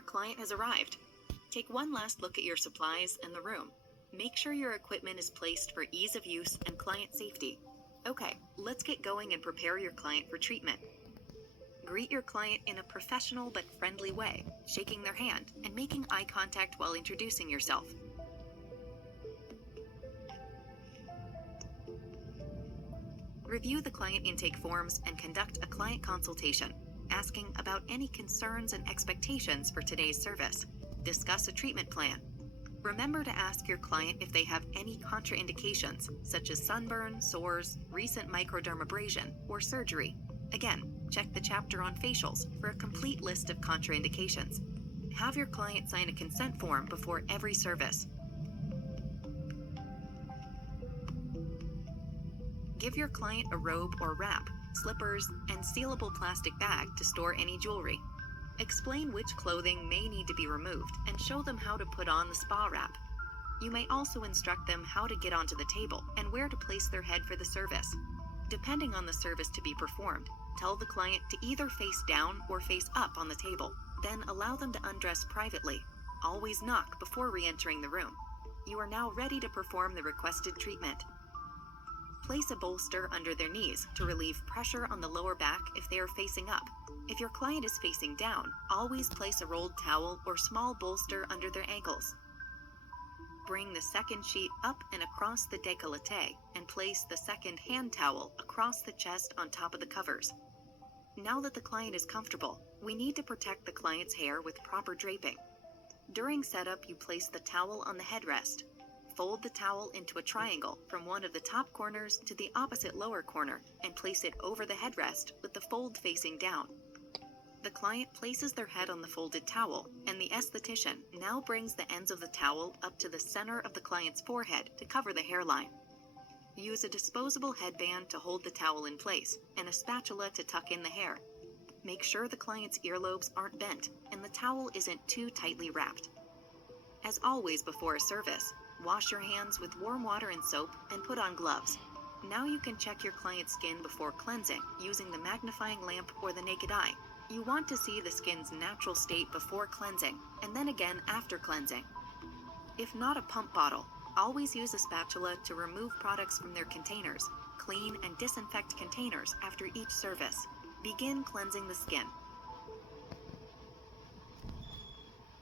your client has arrived. Take one last look at your supplies and the room. Make sure your equipment is placed for ease of use and client safety. Okay, let's get going and prepare your client for treatment. Greet your client in a professional but friendly way, shaking their hand and making eye contact while introducing yourself. Review the client intake forms and conduct a client consultation, asking about any concerns and expectations for today's service. Discuss a treatment plan. Remember to ask your client if they have any contraindications, such as sunburn, sores, recent microdermabrasion, or surgery. Again, check the chapter on facials for a complete list of contraindications. Have your client sign a consent form before every service. Give your client a robe or wrap, slippers, and sealable plastic bag to store any jewelry. Explain which clothing may need to be removed and show them how to put on the spa wrap. You may also instruct them how to get onto the table and where to place their head for the service. Depending on the service to be performed, tell the client to either face down or face up on the table, then allow them to undress privately. Always knock before re-entering the room. You are now ready to perform the requested treatment. Place a bolster under their knees to relieve pressure on the lower back if they are facing up. If your client is facing down, always place a rolled towel or small bolster under their ankles. Bring the second sheet up and across the décolleté and place the second hand towel across the chest on top of the covers. Now that the client is comfortable, we need to protect the client's hair with proper draping. During setup, you place the towel on the headrest. Fold the towel into a triangle from one of the top corners to the opposite lower corner and place it over the headrest with the fold facing down. The client places their head on the folded towel, and the esthetician now brings the ends of the towel up to the center of the client's forehead to cover the hairline. Use a disposable headband to hold the towel in place and a spatula to tuck in the hair. Make sure the client's earlobes aren't bent and the towel isn't too tightly wrapped. As always before a service, wash your hands with warm water and soap and put on gloves. Now you can check your client's skin before cleansing using the magnifying lamp or the naked eye. You want to see the skin's natural state before cleansing, and then again after cleansing. If not a pump bottle, always use a spatula to remove products from their containers. Clean and disinfect containers after each service. Begin cleansing the skin